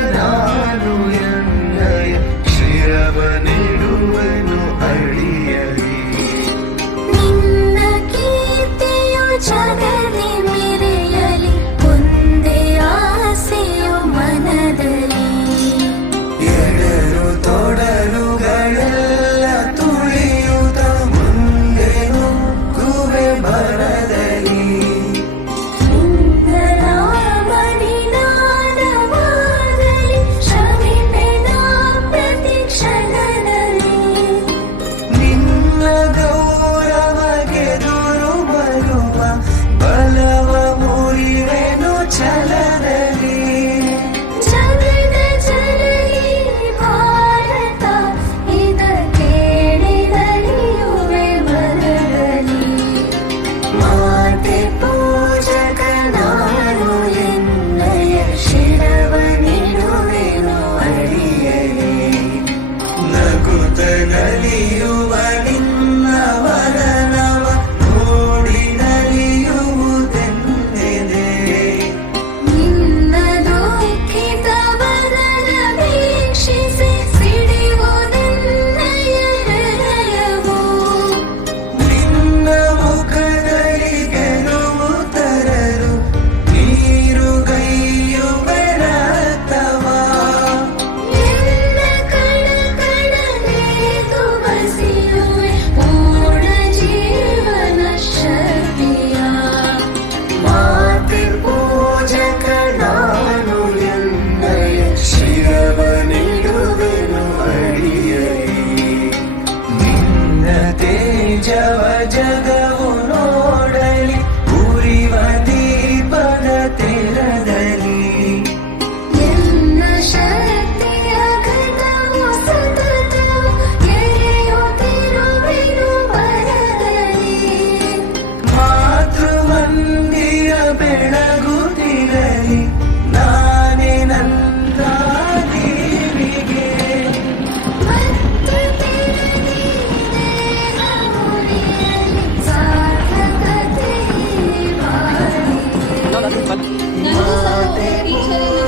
now. ಸುತನಲಿಯುವ जव जग birthday to you.